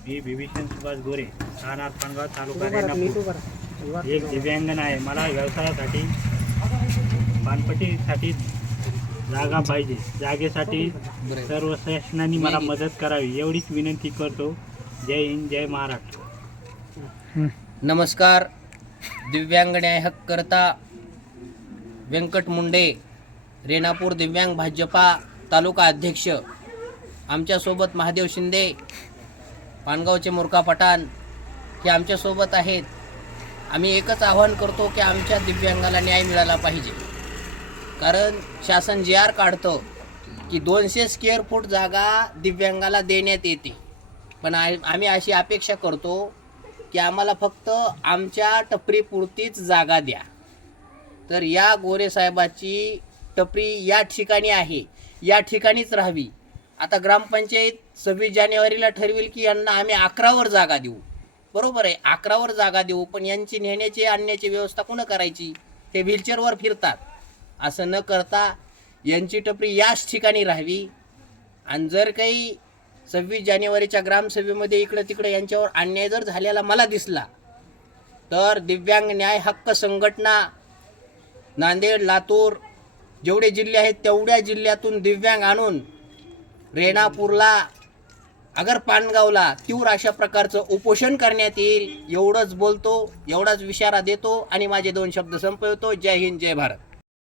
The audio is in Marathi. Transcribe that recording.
मी विभीषण सुभाष गोरे, राहणार पानगाव, तालुका रेणापूर. एक दिव्यांगन आहे. मला व्यवसायासाठी पानपट्टीसाठी जागा पाहिजे. जागेसाठी सर्व शासनाने मला मदत करावी एवढीच विनंती करतो. जय हिंद, जय महाराष्ट्र. नमस्कार. दिव्यांग न्याय हक्क करता व्यंकट मुंडे, रेणापूर दिव्यांग भाजपा तालुका अध्यक्ष. आमच्यासोबत महादेव शिंदे, पानगावचे मुर्का पठाण हे आमच्यासोबत आहेत. आम्ही एकच आवाहन करतो की आमच्या दिव्यांगाला न्याय मिळाला पाहिजे. कारण शासन जी आर काढतं की 200 स्क्वेअर फूट जागा दिव्यांगाला देण्यात येते, पण आम्ही अशी अपेक्षा करतो की आम्हाला फक्त आमच्या टपरीपुरतीच जागा द्या. तर या गोरेसाहेबाची टपरी या ठिकाणी आहे, या ठिकाणीच राहावी. आता ग्रामपंचायत 26 जानेवारीला ठरवेल की यांना आम्ही 11वर जागा देऊ. बरोबर आहे, 11वर जागा देऊ, पण यांची नेण्याची आणण्याची व्यवस्था कोण करायची? ते व्हीलचेअरवर फिरतात. असं न करता यांची टपरी याच ठिकाणी राहावी. आणि जर काही 26 जानेवारीच्या ग्रामसभेमध्ये इकडं तिकडं यांच्यावर अन्याय जर झालेला मला दिसला तर दिव्यांग न्याय हक्क संघटना नांदेड, लातूर जेवढे जिल्हे आहेत तेवढ्या जिल्ह्यातून दिव्यांग आणून रेणापूरला अगर पानगावला तीव्र अशा प्रकारचं उपोषण करण्यात येईल. एवढंच बोलतो, एवढाच इशारा देतो आणि माझे 2 शब्द संपवतो. जय हिंद, जय भारत.